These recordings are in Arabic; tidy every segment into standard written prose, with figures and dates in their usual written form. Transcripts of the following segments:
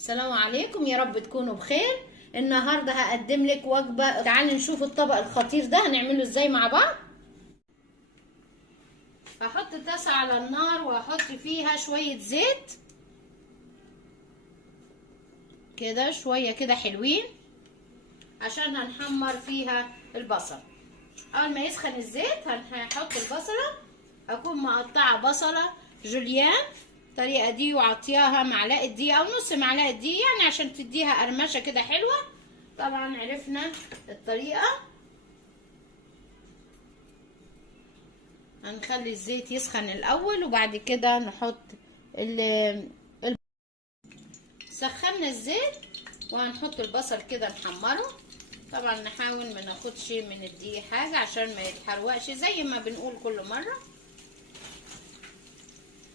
السلام عليكم، يا رب تكونوا بخير. النهارده هقدم لك وجبه. تعالي نشوف الطبق الخطير ده هنعمله ازاي مع بعض. هحط طاسه على النار وهحط فيها شويه زيت كده، شويه كده حلوين عشان هنحمر فيها البصل. اول ما يسخن الزيت هنحط البصله. هكون مقطعه بصله جوليان الطريقه دي، وعطياها معلقه دي او نص معلقه دي، يعني عشان تديها قرمشه كده حلوه. طبعا عرفنا الطريقه. هنخلي الزيت يسخن الاول وبعد كده نحط سخنا الزيت وهنحط البصل كده نحمره. طبعا نحاول ما ناخدش من الدقيق حاجه عشان ما يتحرقش زي ما بنقول كل مره.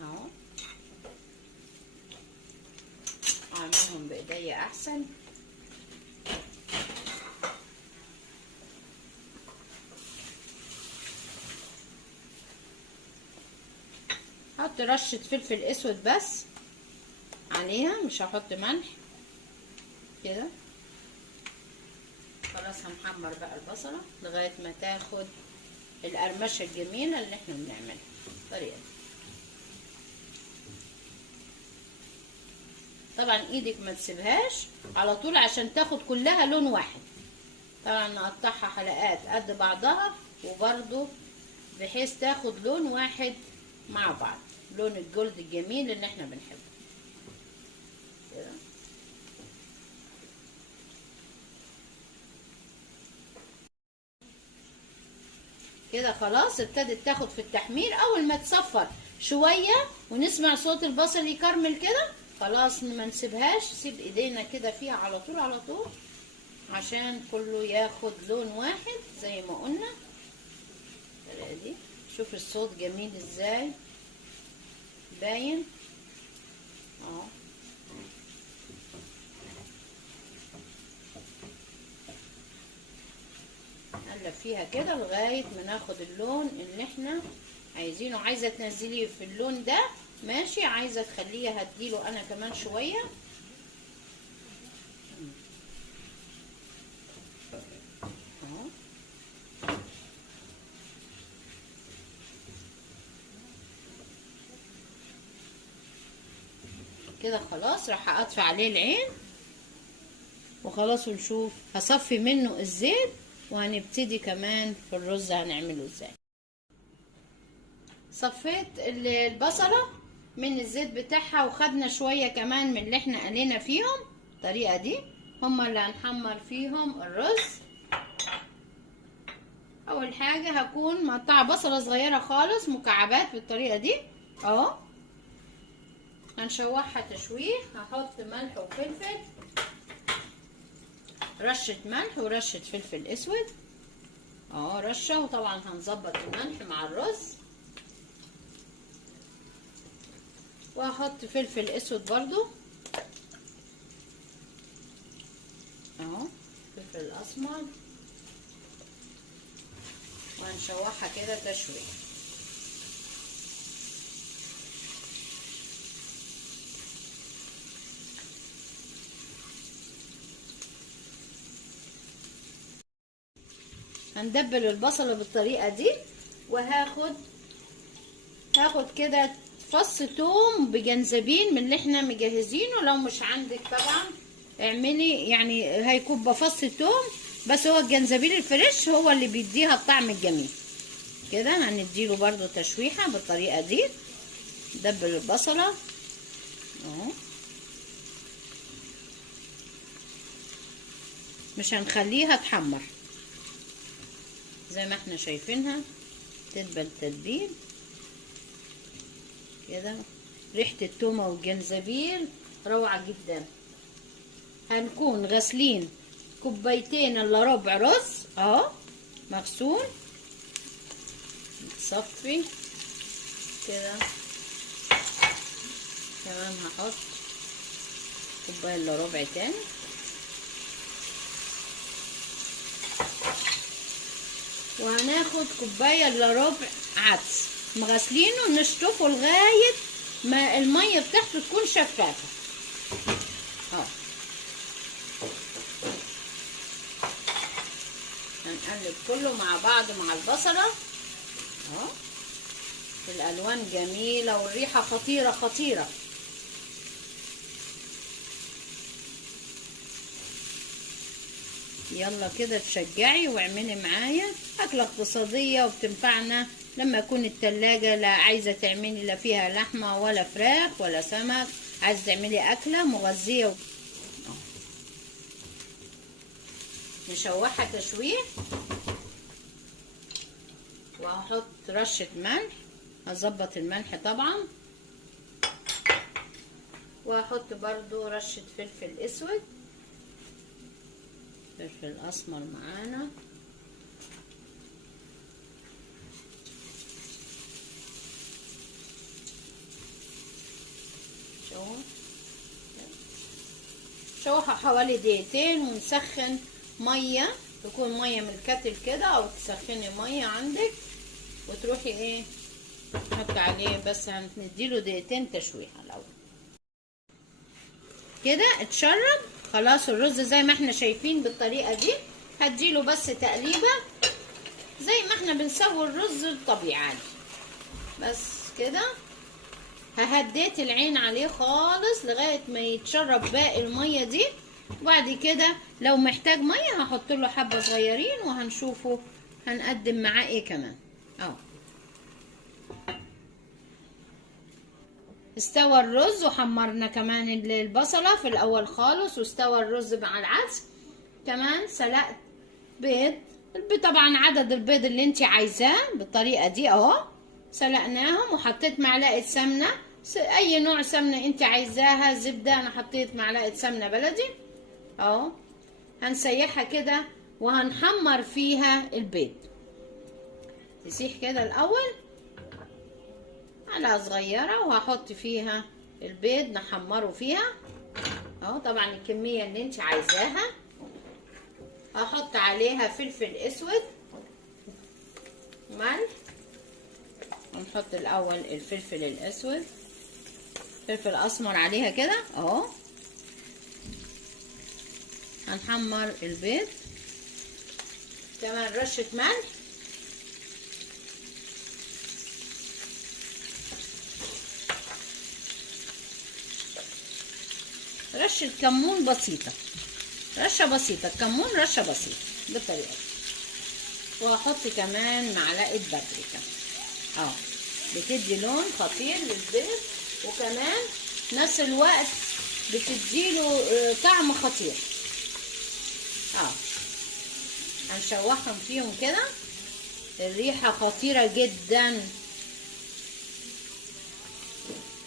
اهو اعملهم بايديا احسن. هحط رشه فلفل اسود بس عليها، مش هحط ملح كده. خلاص هنحمر بقى البصله لغايه ما تاخد القرمشه الجميله اللي احنا بنعملها بالطريقه دي. طبعا ايدك ما تسيبهاش على طول عشان تاخد كلها لون واحد. طبعا نقطعها حلقات قد بعضها وبرده بحيث تاخد لون واحد مع بعض، لون الجولد الجميل اللي احنا بنحبه كده. كده خلاص ابتدت تاخد في التحمير. اول ما تصفر شويه ونسمع صوت البصل يكرمل كده، خلاص ما نسيبهاش، سيب ايدينا كده فيها على طول على طول عشان كله ياخد لون واحد زي ما قلنا بالطريقه دي. شوف الصوت جميل ازاي باين اهو. نقلب فيها كده لغايه ما ناخد اللون اللي احنا عايزينه. عايزه تنزليه في اللون ده ماشي، عايزه تخليه هديله انا كمان شويه اهو. كده خلاص راح اطفي عليه العين وخلاص. ونشوف هصفي منه الزيت وهنبتدي كمان في الرز هنعمله ازاي. صفيت البصله من الزيت بتاعها وخدنا شويه كمان من اللي احنا قلينا فيهم الطريقه دي، هما اللي هنحمر فيهم الرز. اول حاجه هكون مقطعه بصله صغيره خالص مكعبات بالطريقه دي اهو. هنشوحها تشويح. هحط ملح وفلفل، رشه ملح ورشه فلفل اسود اهو رشه. وطبعا هنظبط الملح مع الرز. وهحط فلفل اسود برضو اهو، فلفل اسمر، وهنشوحها كده تشويح. هندبل البصله بالطريقه دي. وهاخد كده فص توم بجنزبيل من اللي احنا مجهزينه. لو مش عندك طبعا اعملي، يعني هيكون بفص توم بس، هو الجنزبيل الفريش هو اللي بيديها الطعم الجميل كده. هنديله برضو تشويحه بالطريقه دي. دبل البصله اهو، مش هنخليها تحمر زي ما احنا شايفينها، تدبل تتبيل كده. ريحه التومه والجنزبيل روعه جدا. هنكون غاسلين كوبايتين الا ربع رز اهو مغسول متصفي كده. كمان هحط كوبايه الا ربع تاني. وهناخد كوبايه الا ربع عدس مغسلينه نشطفه لغايه ما الميه بتاعته تكون شفافه اهو. كله مع بعض مع البصلة اهو. الالوان جميلة والريحة خطيرة خطيرة. يلا كده تشجعي واعملي معايا اكلة اقتصادية وبتنفعنا لما يكون التلاجة لا عايزة تعملي لا فيها لحمة ولا فراخ ولا سمك، عايزة تعملي اكلة مغذية نشوحها تشويح. وهحط رشة ملح، هظبط الملح طبعا، وهحط برضو رشة فلفل اسود، فلفل اسمر معانا، شوحها حوالي دقيقتين. ونسخن ميه، تكون ميه من الكتل كده، او تسخني ميه عندك وتروحي ايه تحطي عليه، بس هنديله دقيقتين تشويحه الاول كده. اتشرب خلاص الرز زي ما احنا شايفين بالطريقه دي. هديله بس تقليبه زي ما احنا بنسوي الرز الطبيعي بس كده. ههديت العين عليه خالص لغايه ما يتشرب باقي الميه دي، وبعد كده لو محتاج ميه هحط له حبه صغيرين وهنشوفه هنقدم معاه ايه كمان. اهو استوى الرز، وحمرنا كمان البصله في الاول خالص، واستوى الرز مع العدس كمان. سلقت بيض، طبعا عدد البيض اللي انت عايزاه بالطريقه دي اهو. سلقناهم وحطيت معلقه سمنه، اي نوع سمنه انت عايزاها، زبده، انا حطيت معلقه سمنه بلدي اهو. هنسيحها كده وهنحمر فيها البيض، تسيح كده الاول معلقه صغيره، وهحط فيها البيض نحمره فيها اهو. طبعا الكميه اللي انت عايزاها. هحط عليها فلفل اسود، ملح، ونحط الاول الفلفل الاسود، فلفل اسمر عليها كده اهو. هنحمر البيض كمان، رشة ملح، رشة كمون بسيطة، رشة بسيطة كمون، رشة بسيطة بالطريقة دي. وهحط كمان معلقة بابريكا اهو، بتدي لون خطير للبيض، وكمان نفس الوقت بتديله طعم خطير اهو. هنشوحهم فيهم كده، الريحة خطيرة جدا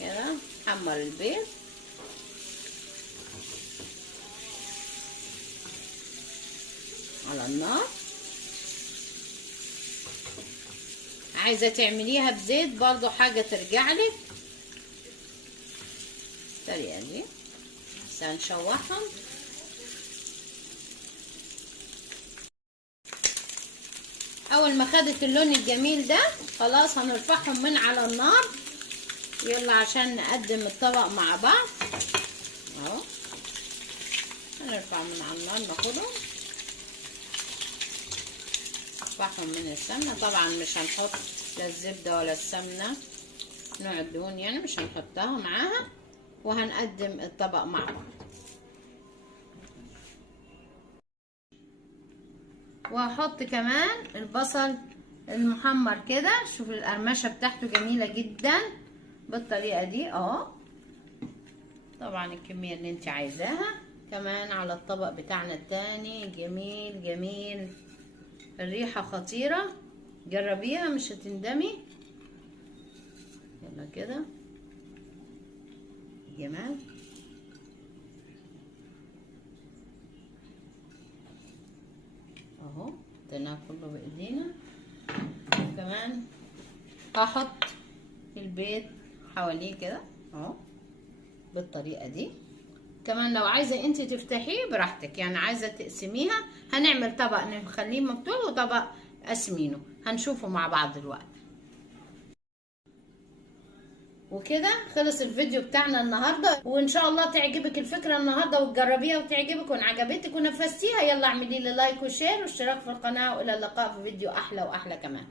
كده. حمر البيض على النار. عايزة تعمليها بزيت برضو حاجة ترجعلك الطريقة دي. بس هنشوحهم اول ما خدت اللون الجميل ده خلاص هنرفعهم من على النار. يلا عشان نقدم الطبق مع بعض اهو. هنرفع من على النار، ناخدهم نرفعهم من السمنه. طبعا مش هنحط لا الزبده ولا السمنه، نوع الدهون يعني مش هنحطها معاها. وهنقدم الطبق مع بعض. وهحط كمان البصل المحمر كده. شوف القرمشه بتاعته جميله جدا بالطريقه دي اهو. طبعا الكميه اللي انت عايزاها كمان على الطبق بتاعنا التاني. جميل جميل، الريحه خطيره، جربيها مش هتندمي. يلا كده جمال اهو. حطيناه كله بايدينا. كمان هحط البيض حواليه كده اهو بالطريقه دي. كمان لو عايزه انت تفتحيه براحتك، يعني عايزه تقسميها. هنعمل طبق نخليه مفتوح وطبق قسمينه، هنشوفه مع بعض دلوقتي. وكده خلص الفيديو بتاعنا النهارده، وان شاء الله تعجبك الفكره النهارده وتجربيها وتعجبك، وان عجبتك ونفذتيها يلا اعملي لي لايك وشير واشتراك في القناه، والى اللقاء في فيديو احلى واحلى كمان.